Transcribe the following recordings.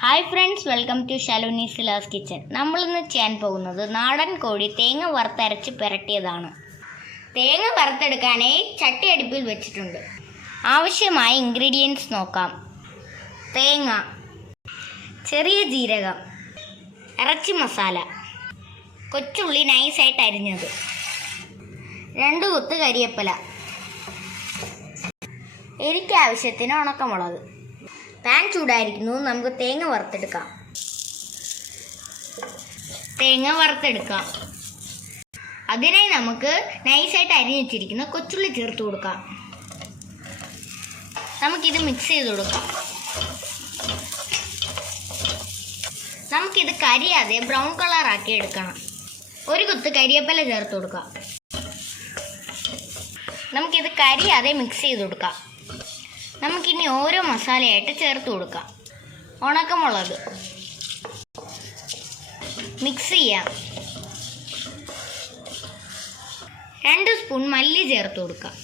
Hi friends, welcome to Shaloni's Kitchen. നമ്മൾ ഇന്ന് ചെയ്യാൻ പോകുന്നത് നാടൻ കോഴി തേങ്ങ വറുത്തരച്ച് പുരട്ടിയതാണ്. തേങ്ങ വറുത്തെടുക്കാനായി ചട്ടി അടുപ്പിൽ വെച്ചിട്ടുണ്ട്. ആവശ്യമായ ഇൻഗ്രീഡിയൻസ് നോക്കാം. തേങ്ങ, ചെറിയ ജീരകം, ഇറച്ചി മസാല, കൊച്ചുള്ളി നൈസായിട്ട് അരിഞ്ഞത്, 2 കൊത്ത് കരിവേപ്പില, എരിക്ക് ആവശ്യത്തിന് ഉണക്കമുളക്. പാൻ ചൂടായിരിക്കുന്നു. നമുക്ക് തേങ്ങ വറുത്തെടുക്കാം. അതിനായി നമുക്ക് നൈസായിട്ട് അരിഞ്ഞു വെച്ചിരിക്കുന്ന കൊച്ചുള്ളി ചേർത്ത് കൊടുക്കാം. നമുക്കിത് മിക്സ് ചെയ്ത് കൊടുക്കാം. നമുക്കിത് കരിയാതെ ബ്രൗൺ കളറാക്കി എടുക്കണം. 1 കൊത്ത് കരിവേപ്പില ചേർത്ത് കൊടുക്കാം. നമുക്കിത് കരിയാതെ മിക്സ് ചെയ്ത് കൊടുക്കാം. നമുക്കിനി ഓരോ മസാലയായിട്ട് ചേർത്ത് കൊടുക്കാം. ഉണക്കമുളക് മിക്സ് ചെയ്യാം. 2 സ്പൂൺ മല്ലി ചേർത്ത് കൊടുക്കാം.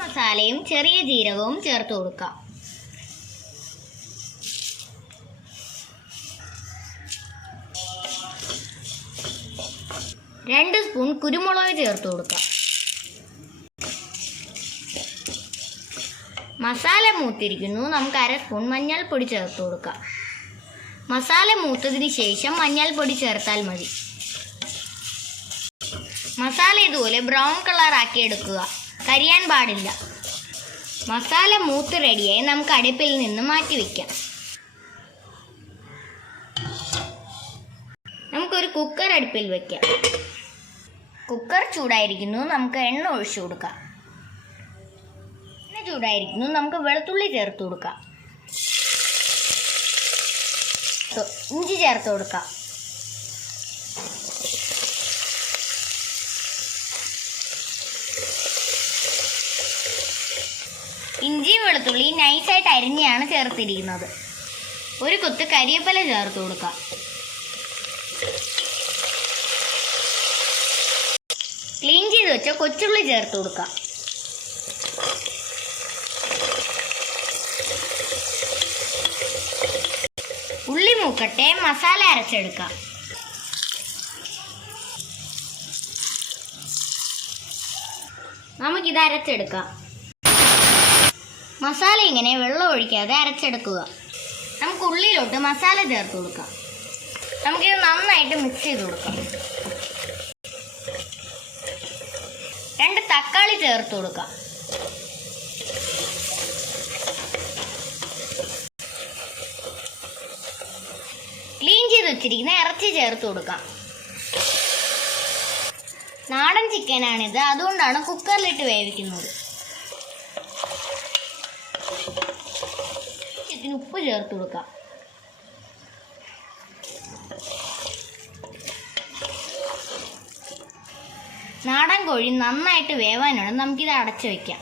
മസാലയും ചെറിയ ജീരകവും ചേർത്ത് കൊടുക്കാം. രണ്ട് സ്പൂൺ കുരുമുളക് ചേർത്ത് കൊടുക്കാം. മസാല മൂത്തിരിക്കുന്നു. നമുക്ക് 1/2 സ്പൂൺ മഞ്ഞൾപ്പൊടി ചേർത്ത് കൊടുക്കാം. മസാല മൂത്തതിന് ശേഷം മഞ്ഞൾപ്പൊടി ചേർത്താൽ മതി. മസാല ഇതുപോലെ ബ്രൗൺ കളറാക്കി എടുക്കുക. കരിയാൻ പാടില്ല. മസാല മൂത്ത് റെഡിയായി. നമുക്ക് അടുപ്പിൽ നിന്ന് മാറ്റി വയ്ക്കാം. നമുക്കൊരു കുക്കർ അടുപ്പിൽ വയ്ക്കാം. കുക്കർ ചൂടായിരിക്കുന്നു. നമുക്ക് എണ്ണ ഒഴിച്ചു കൊടുക്കാം. എണ്ണ ചൂടായിരിക്കുന്നു. നമുക്ക് വെളുത്തുള്ളി ചേർത്ത് കൊടുക്കാം. ഇഞ്ചി ചേർത്ത് കൊടുക്കാം. ഇഞ്ചി വെളുത്തുള്ളി നൈസായിട്ട് അരിഞ്ഞാണ് ചേർത്തിരിക്കുന്നത്. 1 കൊത്ത് കരിവേപ്പില ചേർത്ത് കൊടുക്കാം. ക്ലീൻ ചെയ്ത് വെച്ച കൊച്ചുള്ളി ചേർത്ത് കൊടുക്കാം. ഉള്ളി മൂക്കട്ടെ. മസാല അരച്ചെടുക്കാം. നമുക്കിത് അരച്ചെടുക്കാം. മസാല ഇങ്ങനെ വെള്ളം ഒഴിക്കാതെ അരച്ചെടുക്കുക. നമുക്ക് ഉള്ളിലോട്ട് മസാല ചേർത്ത് കൊടുക്കാം. നമുക്കിത് നന്നായിട്ട് മിക്സ് ചെയ്ത് കൊടുക്കാം. 2 തക്കാളി ചേർത്ത് കൊടുക്കാം. ക്ലീൻ ചെയ്ത് വെച്ചിരിക്കുന്ന ഇറച്ചി ചേർത്ത് കൊടുക്കാം. നാടൻ ചിക്കനാണിത്, അതുകൊണ്ടാണ് കുക്കറിലിട്ട് വേവിക്കുന്നത്. ഇതിന് ഉപ്പ് ചേർത്ത് കൊടുക്കാം. നാടൻ കോഴി നന്നായിട്ട് വേവാനാണ്. നമുക്കിത് അടച്ചു വയ്ക്കാം.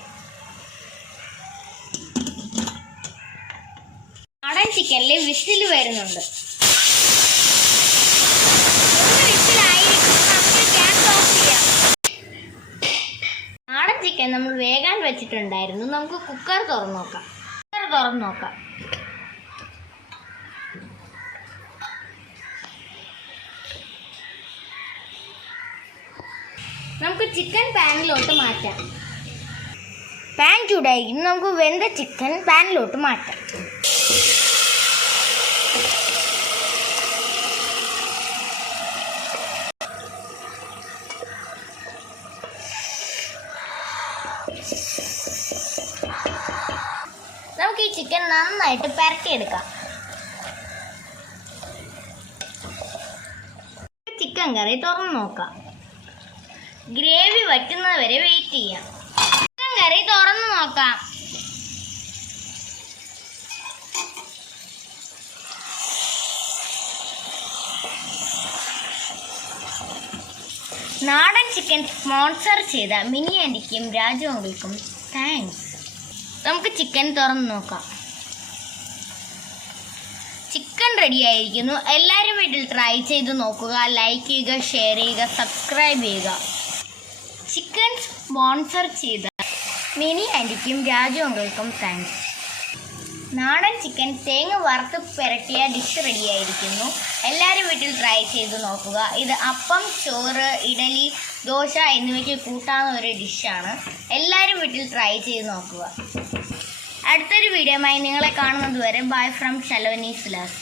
നാടൻ ചിക്കനിൽ വിസിൽ വരുന്നുണ്ട്. നാടൻ ചിക്കൻ നമ്മൾ വേകാൻ വെച്ചിട്ടുണ്ടായിരുന്നു. നമുക്ക് കുക്കർ തുറന്നു നോക്കാം. നമുക്ക് ചിക്കൻ പാനിലോട്ട് മാറ്റാം. പാൻ ചൂടായിരിക്കും. നമുക്ക് വെന്ത ചിക്കൻ പാനിലോട്ട് മാറ്റാം. നമുക്ക് ഈ ചിക്കൻ നന്നായിട്ട് പുരട്ടിയെടുക്കാം. ചിക്കൻ കറി തുറന്നു നോക്കാം. ഗ്രേവി വറ്റുന്നത് വരെ വെയിറ്റ് ചെയ്യാം. ചിക്കൻ കറി തുറന്നു നോക്കാം. നാടൻ ചിക്കൻ സ്പോൺസർ ചെയ്ത മിനി ആൻറ്റിക്കും രാജു അങ്കിൾക്കും താങ്ക്സ്. നമുക്ക് ചിക്കൻ തുറന്നു നോക്കാം. ചിക്കൻ റെഡി ആയിരിക്കുന്നു. എല്ലാവരും വീട്ടിൽ ട്രൈ ചെയ്ത് നോക്കുക. ലൈക്ക് ചെയ്യുക, ഷെയർ ചെയ്യുക, സബ്സ്ക്രൈബ് ചെയ്യുക. ചിക്കൻ സ്പോൺസർ ചെയ്ത മിനി ആൻറ്റിക്കും രാജു അങ്കിൾക്കും താങ്ക്സ്. നാടൻ ചിക്കൻ തേങ്ങ വറുത്ത് പുരട്ടിയ ഡിഷ് റെഡിയായിരിക്കുന്നു. എല്ലാവരും വീട്ടിൽ ട്രൈ ചെയ്ത് നോക്കുക. ഇത് അപ്പം, ചോറ്, ഇഡലി, ദോശ എന്നിവയ്ക്ക് കൂട്ടാവുന്ന ഒരു ഡിഷാണ്. എല്ലാവരും വീട്ടിൽ ട്രൈ ചെയ്ത് നോക്കുക. അടുത്തൊരു വീഡിയോയുമായി നിങ്ങളെ കാണുന്നത് വരെ ബൈ ഫ്രം ഷലോനി സുലാസ്.